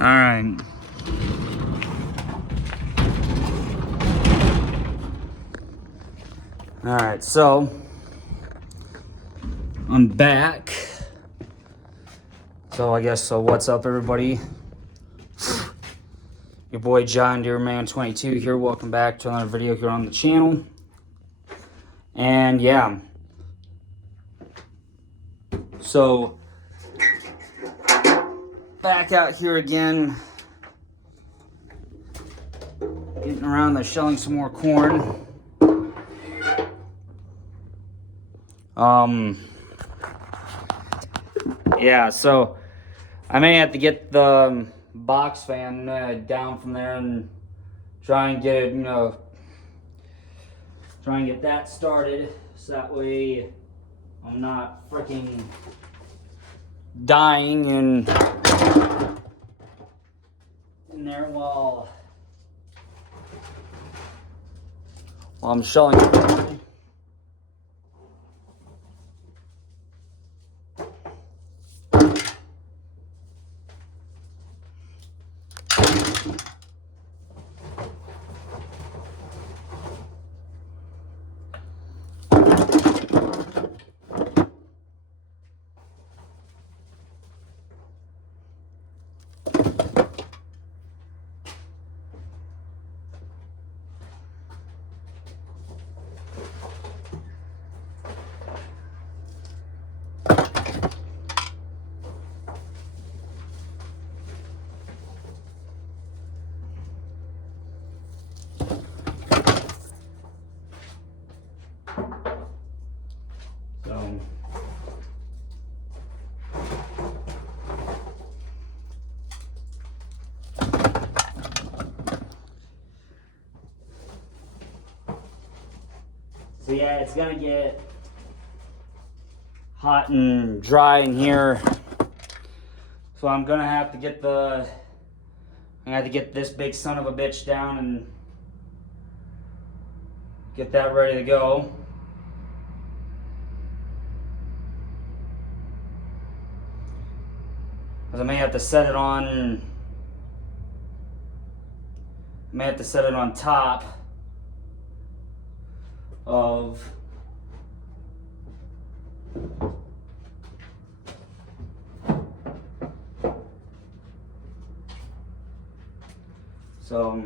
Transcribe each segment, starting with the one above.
All right. All right, so I'm back. So I guess, what's up, everybody? Your boy John Deere Man 22 here. Welcome back to another video here on the channel. And yeah, so back out here again, getting around there, shelling some more corn. Yeah, so I may have to get the box fan down from there and try and get it, try and get that started, so that way I'm not freaking dying in there while I'm shelling. So yeah, it's gonna get hot and dry in here. So I'm gonna have to get this big son of a bitch down and get that ready to go. Because I may have to set it on top of so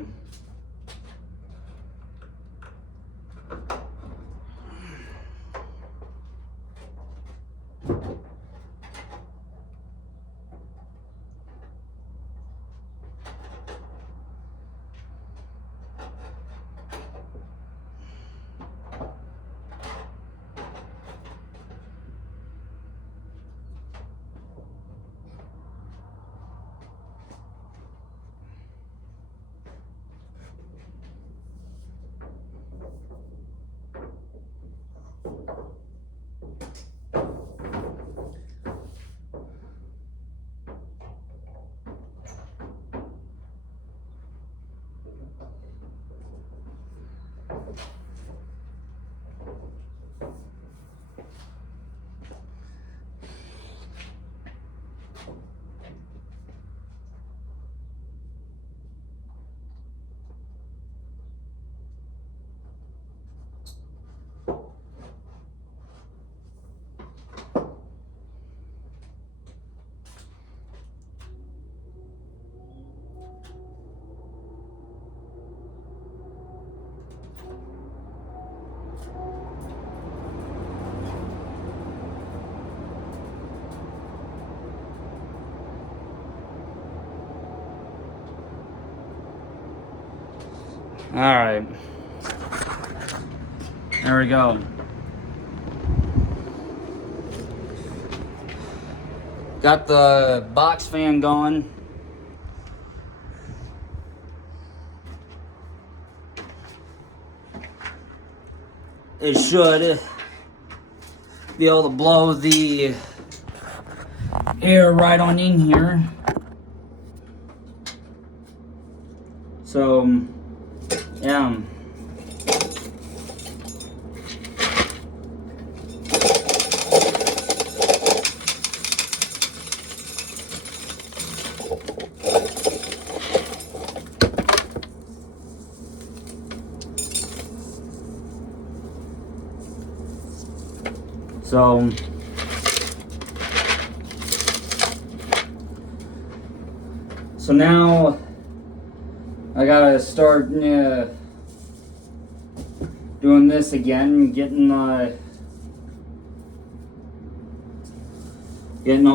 all right. There we go. Got the box fan going. It should be able to blow the air right on in here. So, yeah. So now I gotta start doing this again, getting all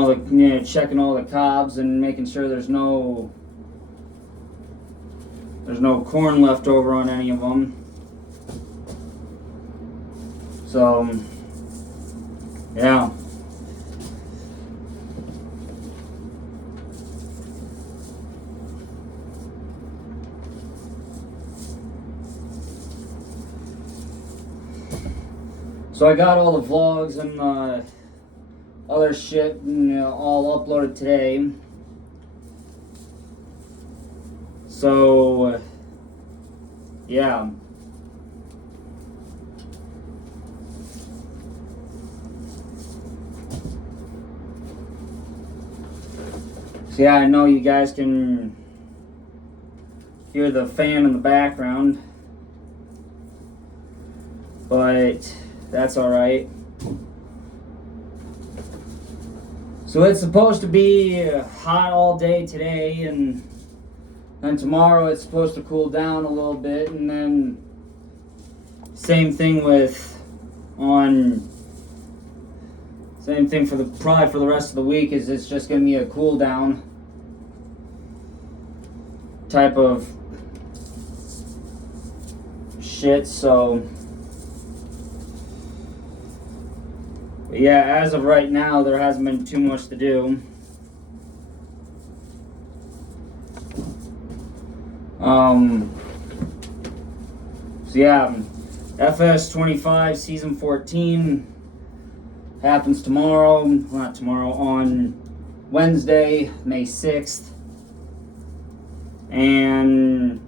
the, checking all the cobs and making sure there's no corn left over on any of them. So, yeah. So I got all the vlogs and other shit all uploaded today. So, yeah. So yeah, I know you guys can hear the fan in the background, but that's alright. So it's supposed to be hot all day today, and then tomorrow it's supposed to cool down a little bit, and then same thing for the rest of the week. Is it's just gonna be a cool down type of shit. So yeah, as of right now, there hasn't been too much to do. So yeah, FS25 season 14 happens tomorrow. Not tomorrow, on Wednesday, May 6th. And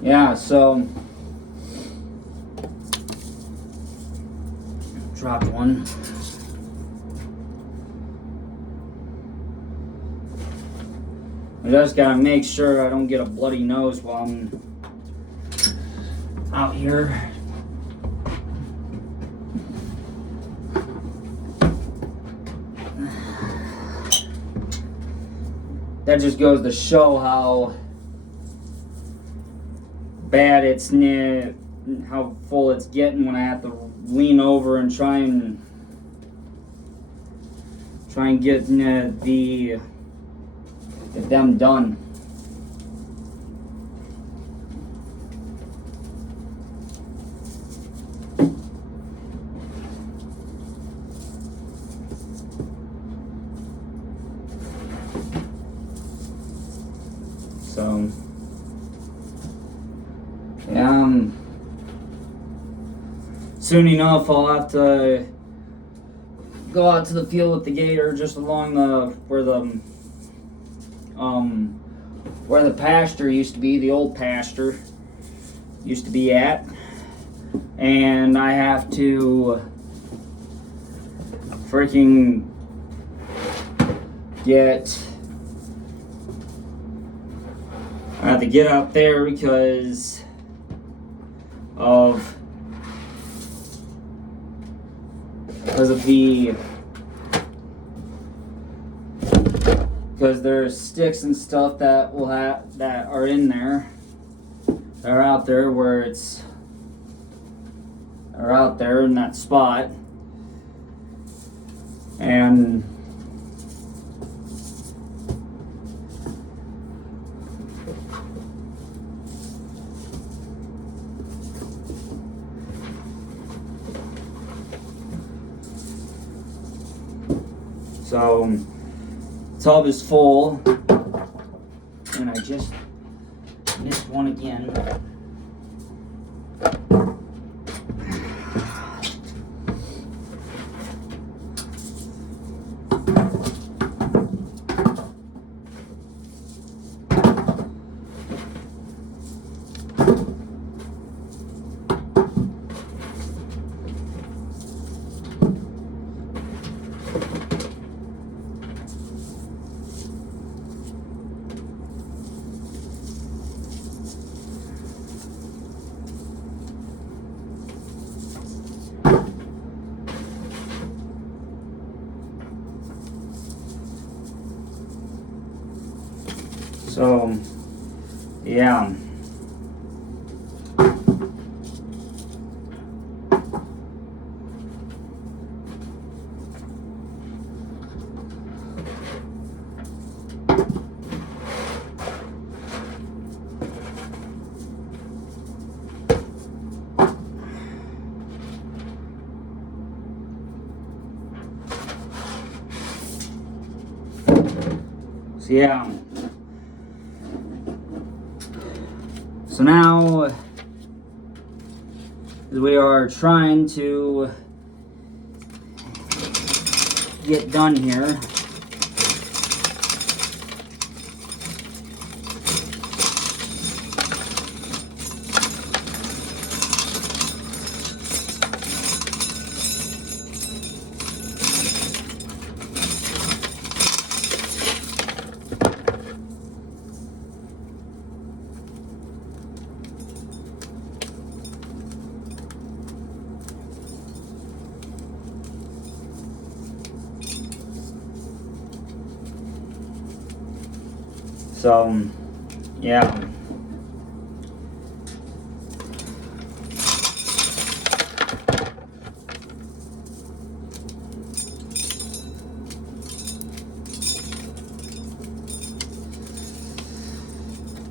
yeah, so dropped one. I just gotta make sure I don't get a bloody nose while I'm out here. That just goes to show how bad it's, how full it's getting when I have to lean over and try and get them done. So yeah, soon enough I'll have to go out to the field with the gator, just along where the pasture used to be, the old pasture used to be at, and I have to freaking I have to get out there because of there's sticks and stuff that are in there. They're out there are out there in that spot, and so tub is full, and I just missed one again. So, yeah. So, yeah. So now, we are trying to get done here. So, yeah.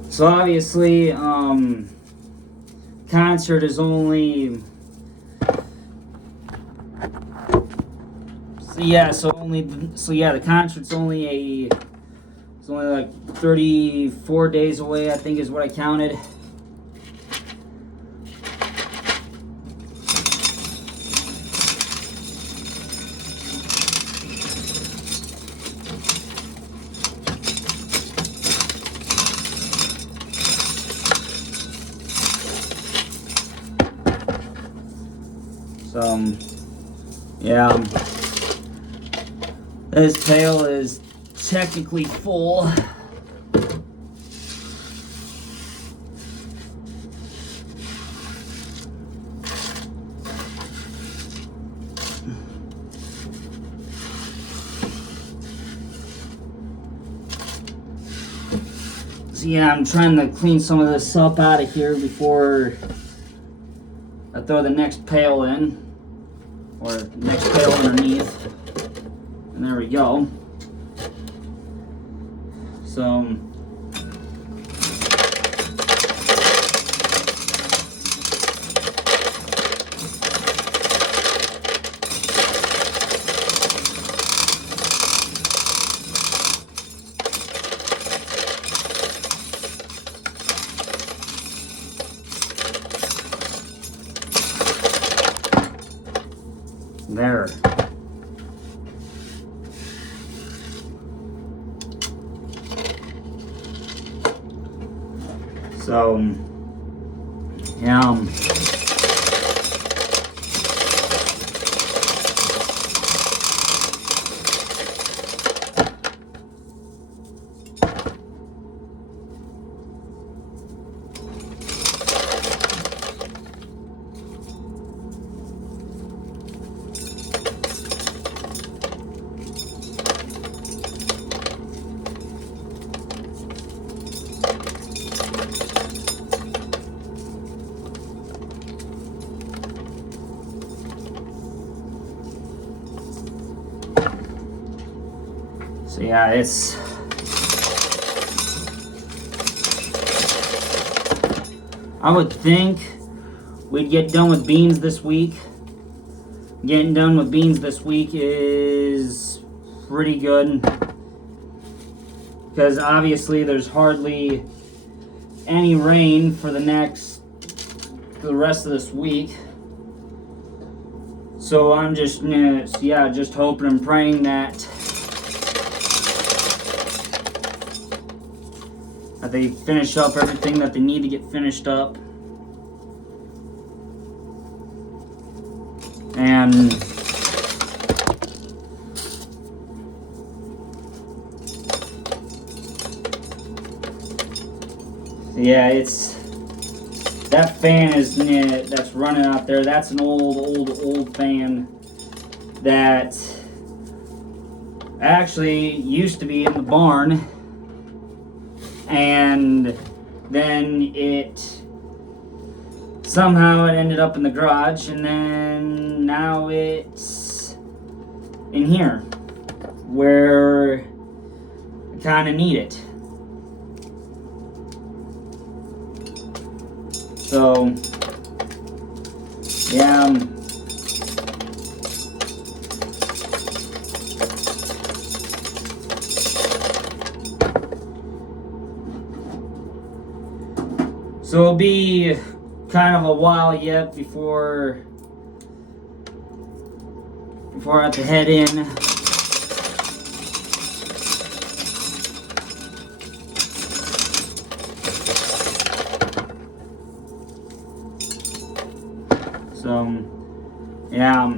So obviously, concert is only, the concert's only it's only like 34 days away, I think is what I counted. So, yeah, this pail is technically full. So yeah, I'm trying to clean some of this up out of here before I throw the next pail in, or next pail underneath, and there we go. So, there. So, yeah. So yeah, it's I would think we'd get done with beans this week. Getting done with beans this week is pretty good, because obviously there's hardly any rain for the rest of this week. So I'm just just hoping and praying that they finish up everything that they need to get finished up. And yeah, it's that fan that's running out there. That's an old fan that actually used to be in the barn, and then somehow it ended up in the garage, and then now it's in here where I kind of need it. So yeah, so it'll be kind of a while yet before I have to head in. So yeah.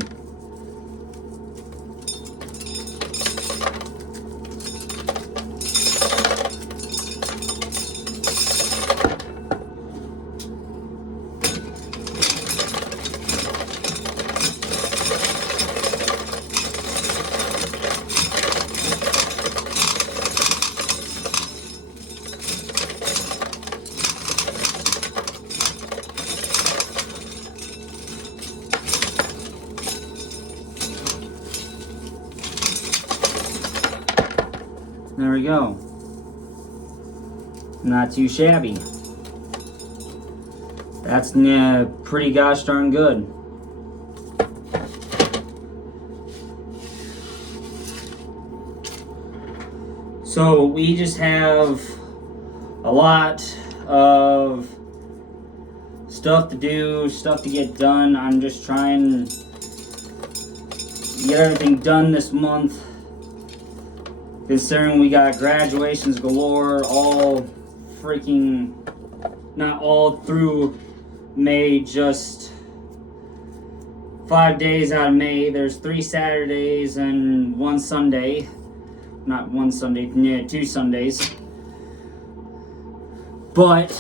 There we go. Not too shabby. That's pretty gosh darn good. So we just have a lot of stuff to do, stuff to get done. I'm just trying to get everything done this month, considering we got graduations galore all freaking, not all through May, just 5 days out of May. There's 3 Saturdays and 1 Sunday. Not 1 Sunday, yeah, 2 Sundays. But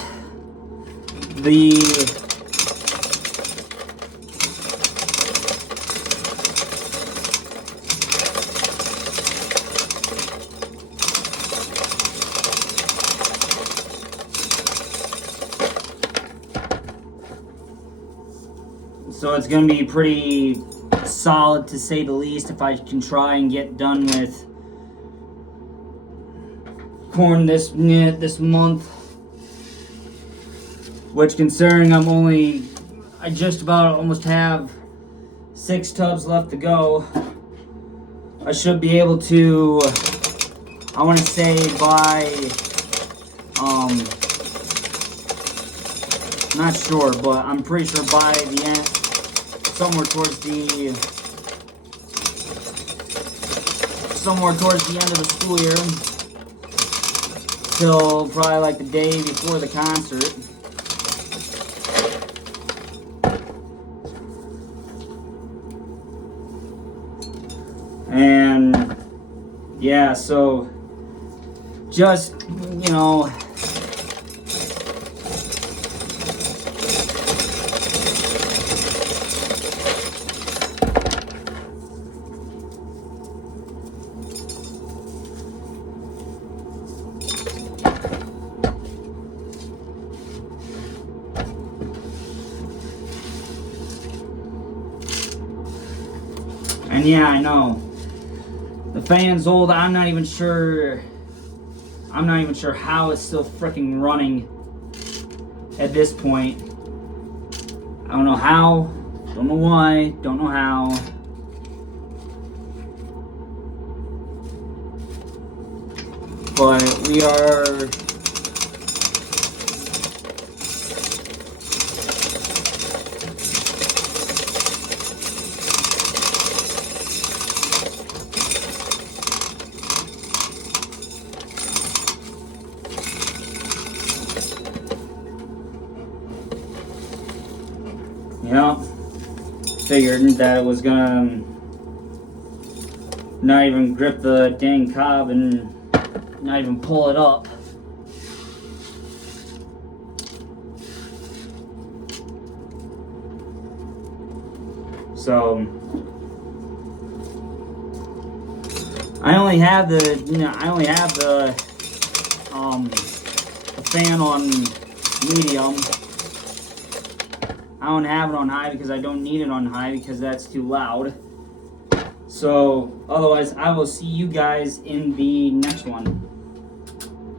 so it's going to be pretty solid, to say the least, if I can try and get done with corn this month. Which, considering I just about almost have 6 tubs left to go, I should be able to, I want to say by, not sure, but I'm pretty sure by the end, somewhere towards the end of the school year, till probably like the day before the concert. And yeah, so just, and yeah, I know the fan's old. I'm not even sure how it's still freaking running at this point. I don't know how, don't know why, don't know how. But we are figured that it was gonna not even grip the dang cob and not even pull it up. So I only have the the fan on medium. I don't have it on high because I don't need it on high because that's too loud. So, otherwise, I will see you guys in the next one.